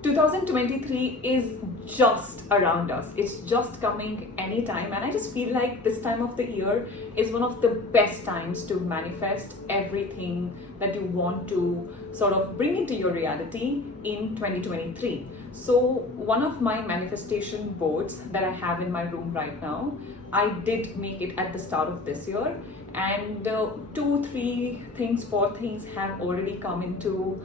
2023 is just around us. It's just coming anytime, and I just feel like this time of the year is one of the best times to manifest everything that you want to sort of bring into your reality in 2023. So one of my manifestation boards that I have in my room right now, I did make it at the start of this year, and 4 things have already come into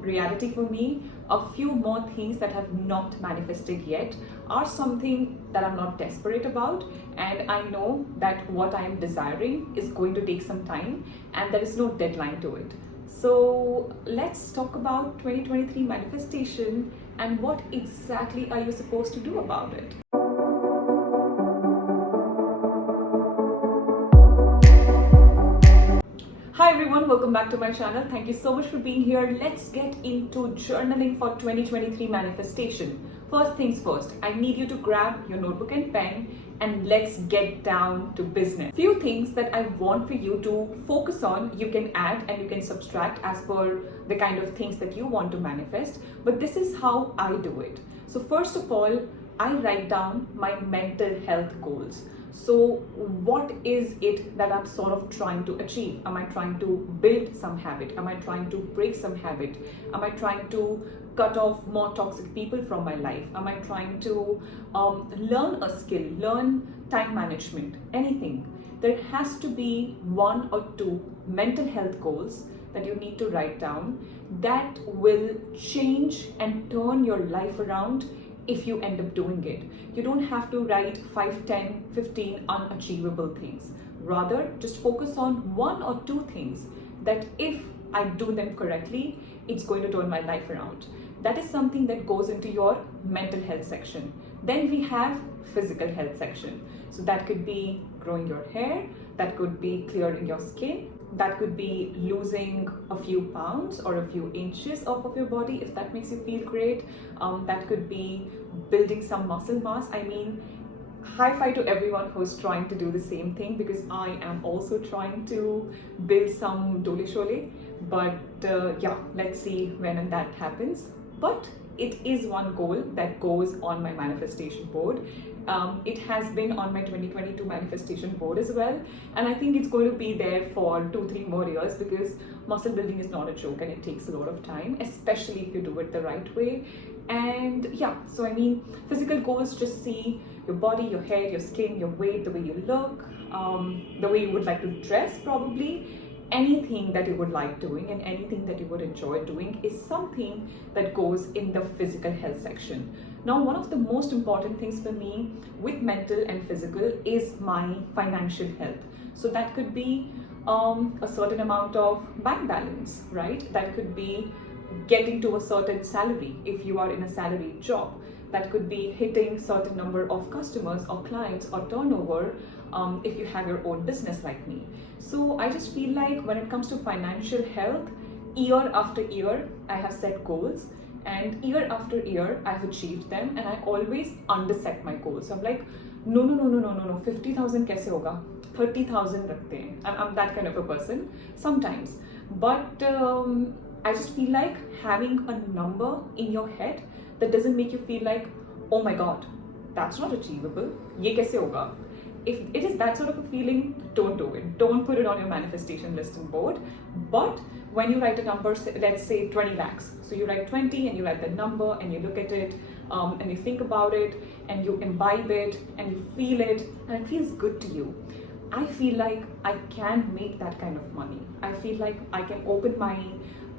reality for me. A few more things that have not manifested yet are something that I'm not desperate about, and I know that what I am desiring is going to take some time and there is no deadline to it. So let's talk about 2023 manifestation and what exactly are you supposed to do about it. Hi everyone, welcome back to my channel. Thank you so much for being here. Let's get into journaling for 2023 manifestation. First things first, I need you to grab your notebook and pen and let's get down to business. Few things that I want for you to focus on. You can add and you can subtract as per the kind of things that you want to manifest, but this is how I do it. So first of all, I write down my mental health goals. So what is it that I'm sort of trying to achieve? Am I trying to build some habit? Am I trying to break some habit? Am I trying to cut off more toxic people from my life? Am I trying to learn a skill, learn time management, anything? There has to be 1 or 2 mental health goals that you need to write down that will change and turn your life around if you end up doing it. You don't have to write 5, 10, 15 unachievable things. Rather, just focus on 1 or 2 things that if I do them correctly, it's going to turn my life around. That is something that goes into your mental health section. Then we have physical health section. So that could be growing your hair, that could be clearing your skin, that could be losing a few pounds or a few inches off of your body if that makes you feel great. That could be building some muscle mass. I mean, high five to everyone who's trying to do the same thing, because I am also trying to build some dole shole. But yeah, let's see when and that happens. But it is one goal that goes on my manifestation board. It has been on my 2022 manifestation board as well, and I think it's going to be there for 2-3 more years, because muscle building is not a joke and it takes a lot of time, especially if you do it the right way. And yeah, so I mean, physical goals just see your body, your hair, your skin, your weight, the way you look, the way you would like to dress probably. Anything that you would like doing and anything that you would enjoy doing is something that goes in the physical health section. Now, one of the most important things for me with mental and physical is my financial health. So that could be a certain amount of bank balance, right? That could be getting to a certain salary if you are in a salaried job. That could be hitting certain number of customers or clients or turnover if you have your own business like me. So I just feel like when it comes to financial health, year after year, I have set goals, and year after year, I've achieved them, and I always underset my goals. So I'm like, no, 50,000 kaise hoga? 30,000 rakhte hain. I'm that kind of a person sometimes. But I just feel like having a number in your head that doesn't make you feel like, oh my god, that's not achievable, ye kaise hoga? If it is that sort of a feeling, don't do it. Don't put it on your manifestation list and board. But when you write a number, let's say 20 lakhs. So you write 20 and you write the number and you look at it and you think about it and you imbibe it and you feel it and it feels good to you. I feel like I can make that kind of money. I feel like I can open my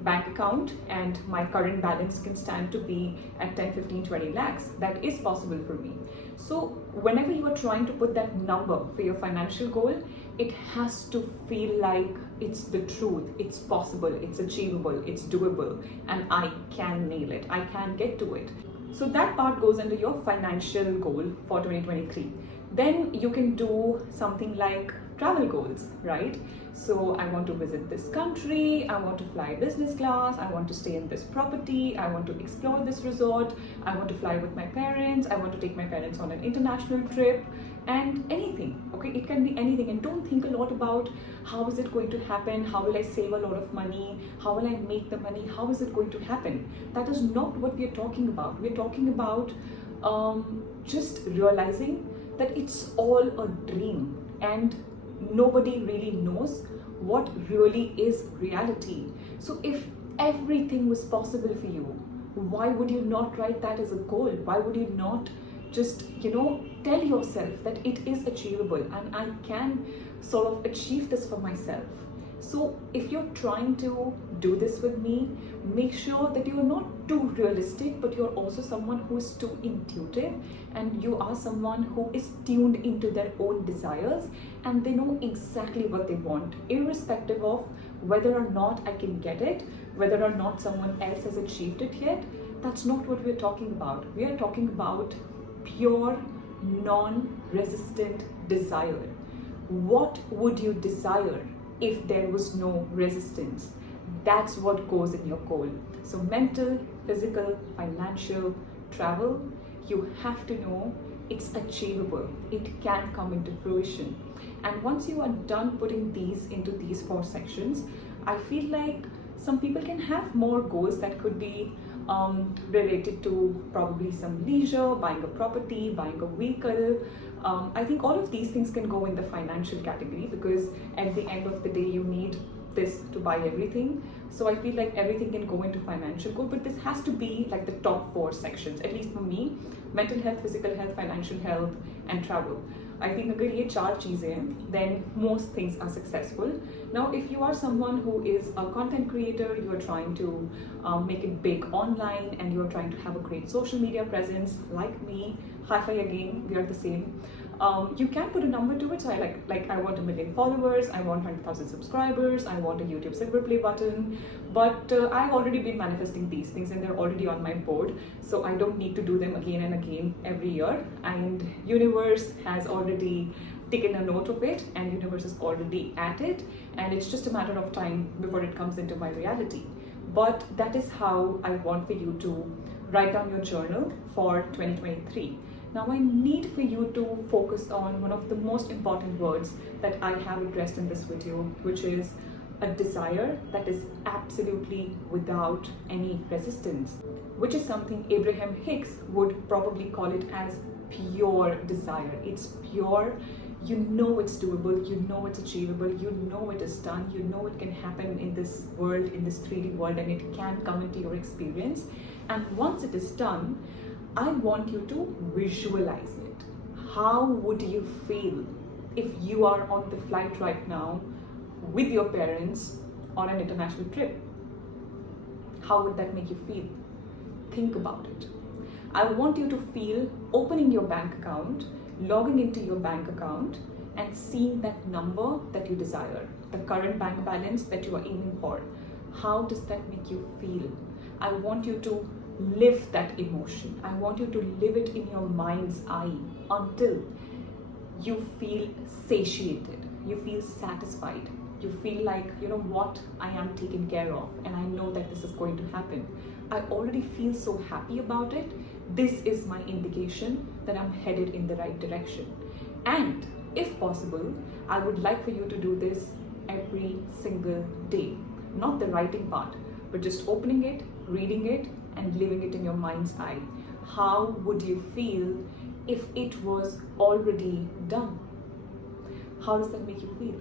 bank account and my current balance can stand to be at 10, 15, 20 lakhs. That is possible for me. So whenever you are trying to put that number for your financial goal, it has to feel like it's the truth, it's possible, it's achievable, it's doable, and I can nail it, I can get to it. So that part goes into your financial goal for 2023. Then you can do something like travel goals, right? So I want to visit this country, I want to fly business class, I want to stay in this property, I want to explore this resort, I want to fly with my parents, I want to take my parents on an international trip, and anything, okay? It can be anything. And don't think a lot about how is it going to happen, how will I save a lot of money, how will I make the money, how is it going to happen. That is not what we are talking about. We're talking about just realizing that it's all a dream and nobody really knows what really is reality. So if everything was possible for you, why would you not write that as a goal? Why would you not just, tell yourself that it is achievable and I can sort of achieve this for myself? So if you're trying to do this with me, make sure that you're not too realistic, but you're also someone who is too intuitive, and you are someone who is tuned into their own desires and they know exactly what they want, irrespective of whether or not I can get it, whether or not someone else has achieved it yet. That's not what we're talking about. We are talking about pure, non-resistant desire. What would you desire if there was no resistance? That's what goes in your goal. So mental, physical, financial, travel, you have to know it's achievable. It can come into fruition. And once you are done putting these into these 4 sections, I feel like some people can have more goals that could be related to probably some leisure, buying a property, buying a vehicle. I think all of these things can go in the financial category, because at the end of the day you need this to buy everything. So I feel like everything can go into financial goal, but this has to be like the top 4 sections, at least for me: mental health, physical health, financial health, and travel. I think अगर ये 4 चीजें हैं, then most things are successful. Now, if you are someone who is a content creator, you are trying to make it big online, and you are trying to have a great social media presence, like me, hi-fi again, we are the same. You can put a number to it. So I want 1 million followers, I want 100,000 subscribers, I want a YouTube silver play button. But I've already been manifesting these things and they're already on my board. So I don't need to do them again and again every year. And universe has already taken a note of it, and universe is already at it. And it's just a matter of time before it comes into my reality. But that is how I want for you to write down your journal for 2023. Now I need for you to focus on one of the most important words that I have addressed in this video, which is a desire that is absolutely without any resistance, which is something Abraham Hicks would probably call it as pure desire. It's pure. You know it's doable, you know it's achievable, you know it is done, you know it can happen in this world, in this 3D world, and it can come into your experience. And once it is done, I want you to visualize it. How would you feel if you are on the flight right now with your parents on an international trip? How would that make you feel? Think about it. I want you to feel opening your bank account, logging into your bank account, and seeing that number that you desire, the current bank balance that you are aiming for. How does that make you feel? I want you to live that emotion. I want you to live it in your mind's eye until you feel satiated, you feel satisfied, you feel like, you know what, I am taken care of, and I know that this is going to happen. I already feel so happy about it. This is my indication that I'm headed in the right direction. And if possible, I would like for you to do this every single day. Not the writing part, but just opening it, reading it, and living it in your mind's eye. How would you feel if it was already done? How does that make you feel?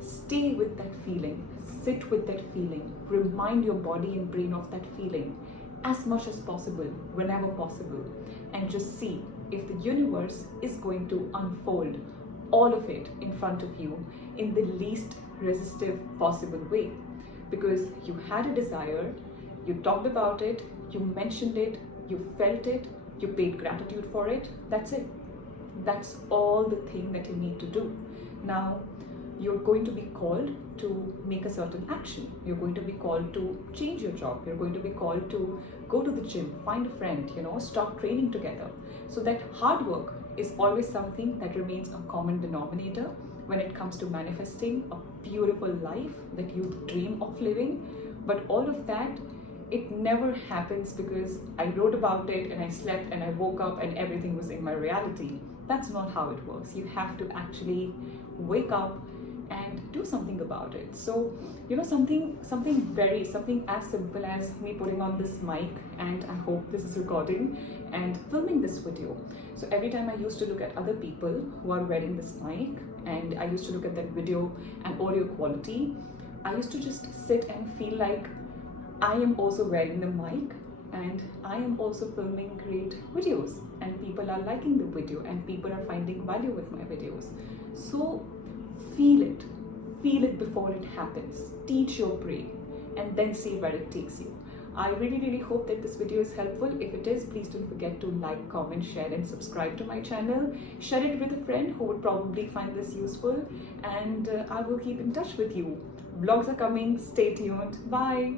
Stay with that feeling, sit with that feeling, remind your body and brain of that feeling as much as possible, whenever possible, and just see if the universe is going to unfold all of it in front of you in the least resistive possible way. Because you had a desire, you talked about it, you mentioned it, you felt it, you paid gratitude for it. That's it. That's all the thing that you need to do. Now, you're going to be called to make a certain action. You're going to be called to change your job. You're going to be called to go to the gym, find a friend, start training together. So that hard work is always something that remains a common denominator. when it comes to manifesting a beautiful life that you dream of living. But all of that, it never happens because I wrote about it and I slept and I woke up and everything was in my reality. That's not how it works. You have to actually wake up and do something about it. So, something as simple as me putting on this mic, and I hope this is recording, and filming this video. So every time I used to look at other people who are wearing this mic, and I used to look at that video and audio quality, I used to just sit and feel like I am also wearing the mic and I am also filming great videos, and people are liking the video and people are finding value with my videos. So feel it before it happens. Teach your brain and then see where it takes you. I really hope that this video is helpful. If it is, please don't forget to like, comment, share and subscribe to my channel. Share it with a friend who would probably find this useful, and I will keep in touch with you. Vlogs are coming. Stay tuned. Bye.